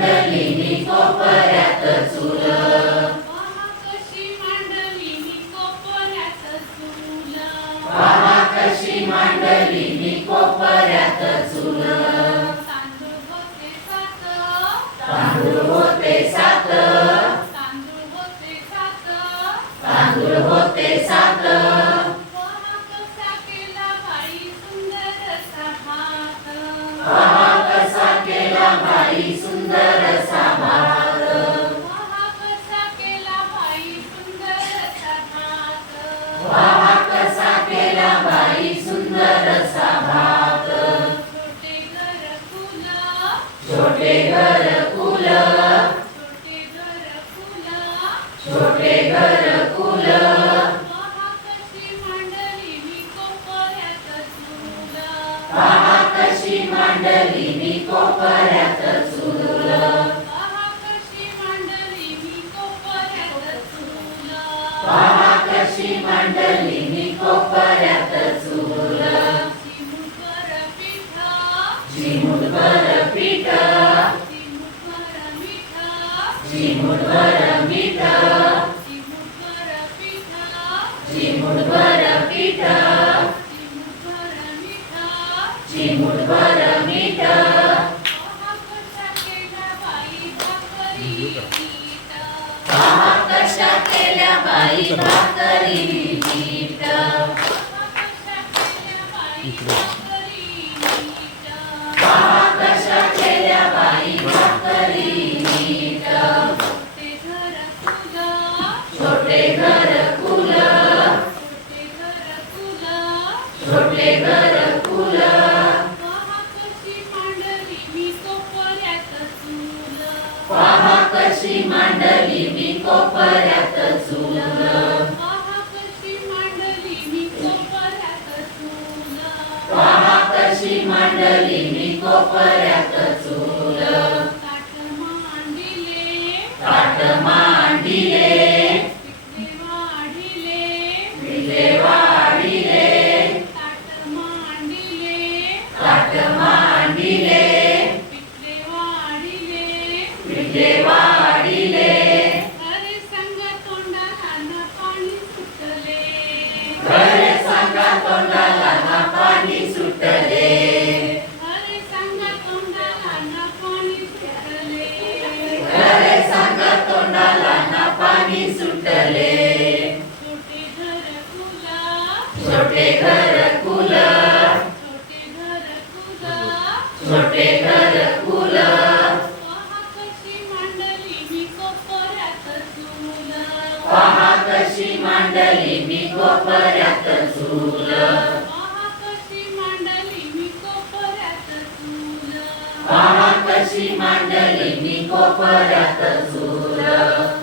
मांडली मी कोपऱ्यात चूल पहा कशी मांडली मी कोपऱ्यात चूल तांदूळ होते सात तांदूळ होते सात पहा कसा केला बाई सुंदर असा भात पहा कसा केला बाई सुंदर असा भात छोटे घर कुल छोटे घर कुल पहा कशी मांडली मी कोपऱ्यात चूल पहा कशी मांडली मी कोपऱ्यात चूल चिमूटभर पीठ चिमूटभर मीठ चिमूटभर पीठ चिमूटभर मीठ पहा कशा केल्या बाई भाकरी नीट पहा कशा केल्या बाई भाकरी नीट छोटे घर कुल छोटे घर कुल पहा कशी मांडली मी कोपऱ्यात चूल पहा कशी मांडली मी कोपऱ्यात चूल ताट मांडिले पिठले वाढिले ताट मांडिले पिठले वाढिले घरे सांगा तोंडाला ना पाणी सुटले घरे सांगा तोंडाला ना पाणी सुटले छोटे घर कुल छोटे घर कुल पहा कशी मांडली मी कोपऱ्यात चूल पहा कशी मांडली मी कोपऱ्यात चूल